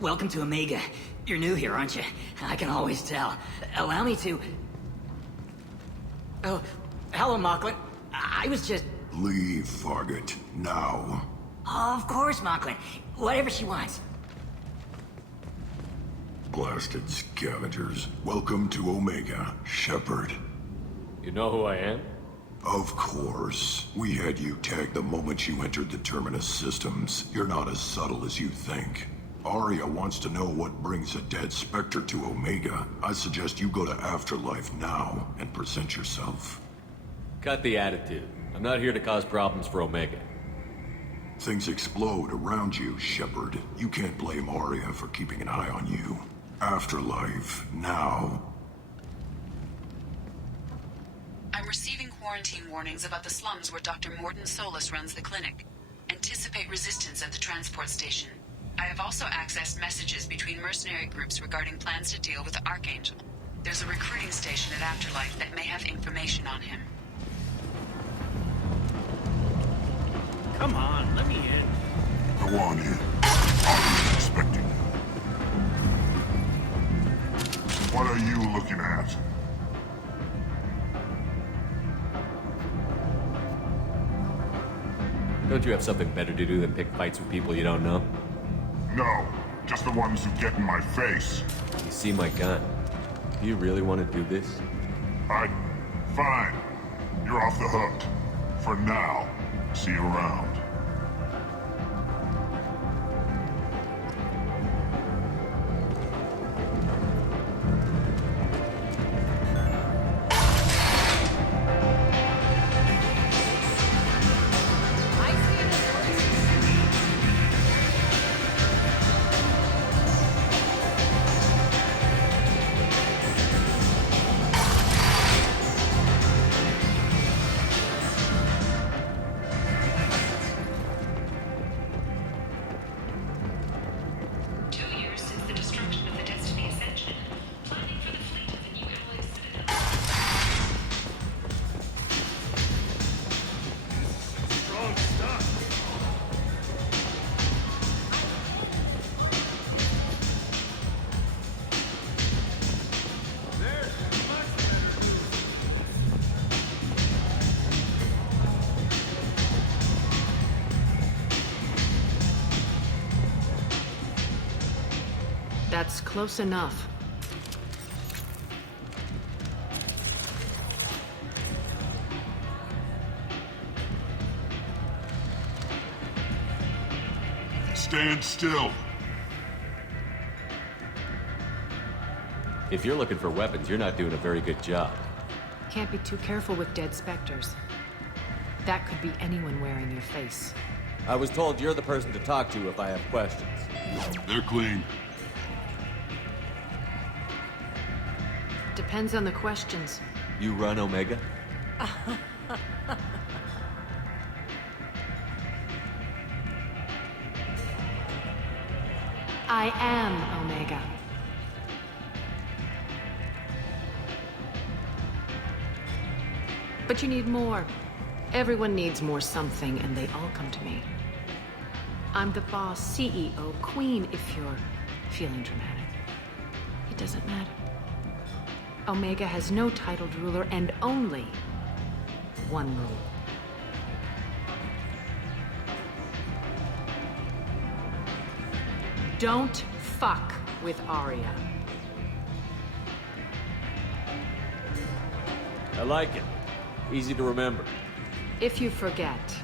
Welcome to Omega. You're new here, aren't you? I can always tell. Allow me to... Oh, hello, Mocklin. I was just... Leave, Fargate. Now. Of course, Mocklin. Whatever she wants. Blasted scavengers. Welcome to Omega, Shepard. You know who I am? Of course. We had you tagged the moment you entered the Terminus systems. You're not as subtle as you think. Arya wants to know what brings a dead Spectre to Omega. I suggest you go to Afterlife now and present yourself. Cut the attitude. I'm not here to cause problems for Omega. Things explode around you, Shepard. You can't blame Arya for keeping an eye on you. Afterlife, now. I'm receiving quarantine warnings about the slums where Dr. Mordin Solus runs the clinic. Anticipate resistance at the transport station. I have also accessed messages between mercenary groups regarding plans to deal with the Archangel. There's a recruiting station at Afterlife that may have information on him. Come on, let me in. Go on in. I was expecting you. What are you looking at? Don't you have something better to do than pick fights with people you don't know? No, just the ones who get in my face. You see my gun. Do you really want to do this? Fine. You're off the hook. For now. See you around. That's close enough. Stand still. If you're looking for weapons, you're not doing a very good job. Can't be too careful with dead specters. That could be anyone wearing your face. I was told you're the person to talk to if I have questions. They're clean. Depends on the questions. You run Omega? I am Omega. But you need more. Everyone needs more something, and they all come to me. I'm the boss, CEO, queen, if you're feeling dramatic. It doesn't matter. Omega has no titled ruler and only one rule. Don't fuck with Arya. I like it. Easy to remember. If you forget,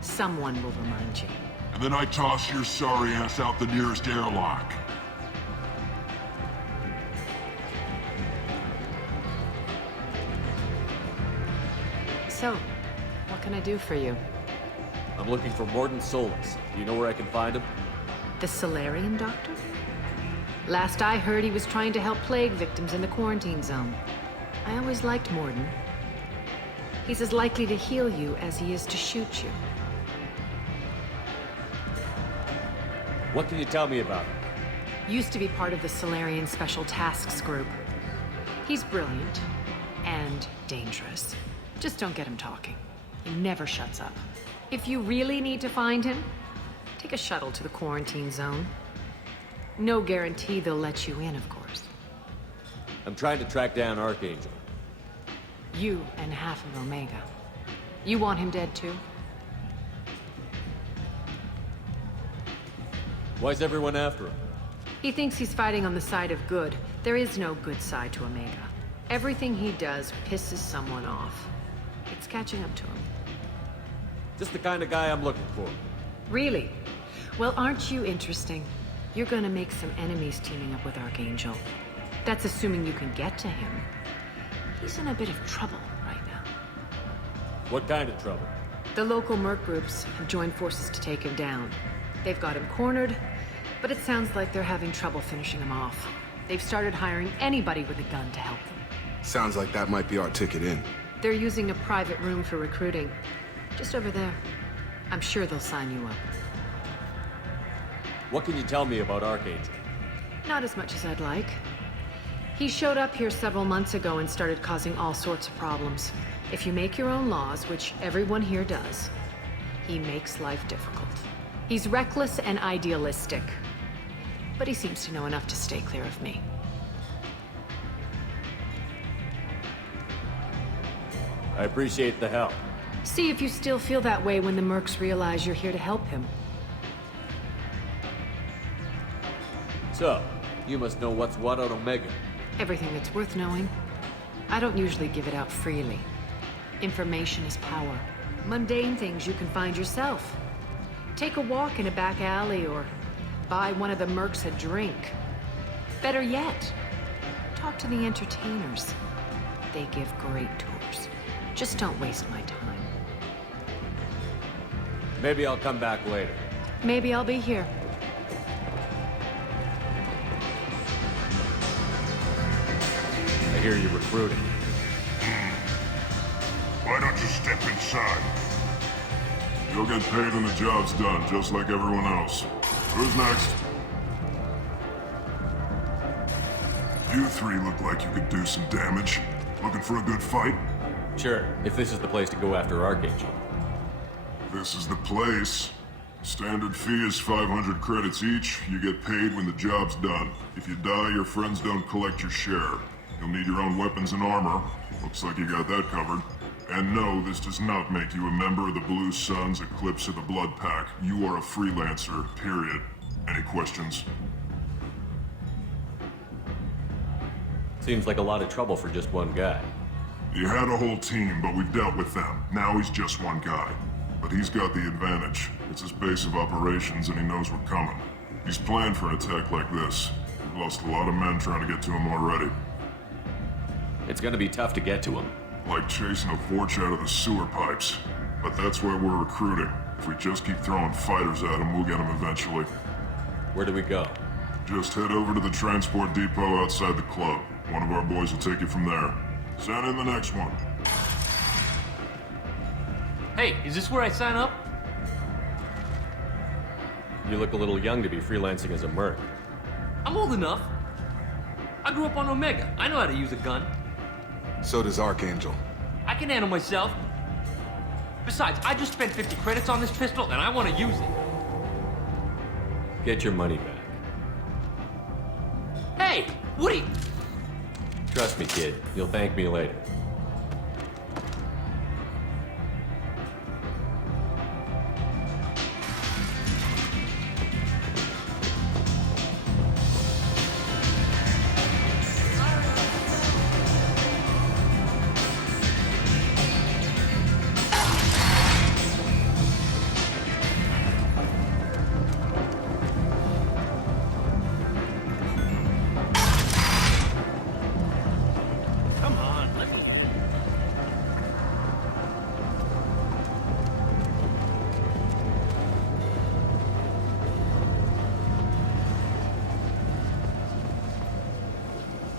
someone will remind you. And then I toss your sorry ass out the nearest airlock. So, what can I do for you? I'm looking for Morden Solus. Do you know where I can find him? The Solarian doctor? Last I heard, he was trying to help plague victims in the quarantine zone. I always liked Morden. He's as likely to heal you as he is to shoot you. What can you tell me about him? Used to be part of the Solarian Special Tasks Group. He's brilliant and dangerous. Just don't get him talking. He never shuts up. If you really need to find him, take a shuttle to the quarantine zone. No guarantee they'll let you in, of course. I'm trying to track down Archangel. You and half of Omega. You want him dead too? Why's everyone after him? He thinks he's fighting on the side of good. There is no good side to Omega. Everything he does pisses someone off. It's catching up to him. Just the kind of guy I'm looking for. Really? Well, aren't you interesting? You're gonna make some enemies teaming up with Archangel. That's assuming you can get to him. He's in a bit of trouble right now. What kind of trouble? The local merc groups have joined forces to take him down. They've got him cornered, but it sounds like they're having trouble finishing him off. They've started hiring anybody with a gun to help them. Sounds like that might be our ticket in. They're using a private room for recruiting. Just over there. I'm sure they'll sign you up. What can you tell me about Archangel? Not as much as I'd like. He showed up here several months ago and started causing all sorts of problems. If you make your own laws, which everyone here does, he makes life difficult. He's reckless and idealistic. But he seems to know enough to stay clear of me. I appreciate the help. See if you still feel that way when the mercs realize you're here to help him. So, you must know what's what on Omega. Everything that's worth knowing. I don't usually give it out freely. Information is power. Mundane things you can find yourself. Take a walk in a back alley or buy one of the mercs a drink. Better yet, talk to the entertainers. They give great tours. Just don't waste my time. Maybe I'll come back later. Maybe I'll be here. I hear you're recruiting. Why don't you step inside? You'll get paid when the job's done, just like everyone else. Who's next? You three look like you could do some damage. Looking for a good fight? Sure, if this is the place to go after Archangel. This is the place. Standard fee is 500 credits each. You get paid when the job's done. If you die, your friends don't collect your share. You'll need your own weapons and armor. Looks like you got that covered. And no, this does not make you a member of the Blue Suns, Eclipse, or the Blood Pack. You are a freelancer, period. Any questions? Seems like a lot of trouble for just one guy. You had a whole team, but we've dealt with them. Now he's just one guy. But he's got the advantage. It's his base of operations and he knows we're coming. He's planned for an attack like this. We've lost a lot of men trying to get to him already. It's gonna be tough to get to him. Like chasing a Vorch out of the sewer pipes. But that's why we're recruiting. If we just keep throwing fighters at them, we'll get them eventually. Where do we go? Just head over to the transport depot outside the club. One of our boys will take you from there. Send in the next one. Hey, is this where I sign up? You look a little young to be freelancing as a merc. I'm old enough. I grew up on Omega. I know how to use a gun. So does Archangel. I can handle myself. Besides, I just spent 50 credits on this pistol, and I want to use it. Get your money back. Hey, Woody! Trust me, kid. You'll thank me later. Come on, let me in.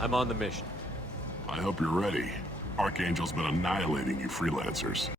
I'm on the mission. I hope you're ready. Archangel's been annihilating you freelancers.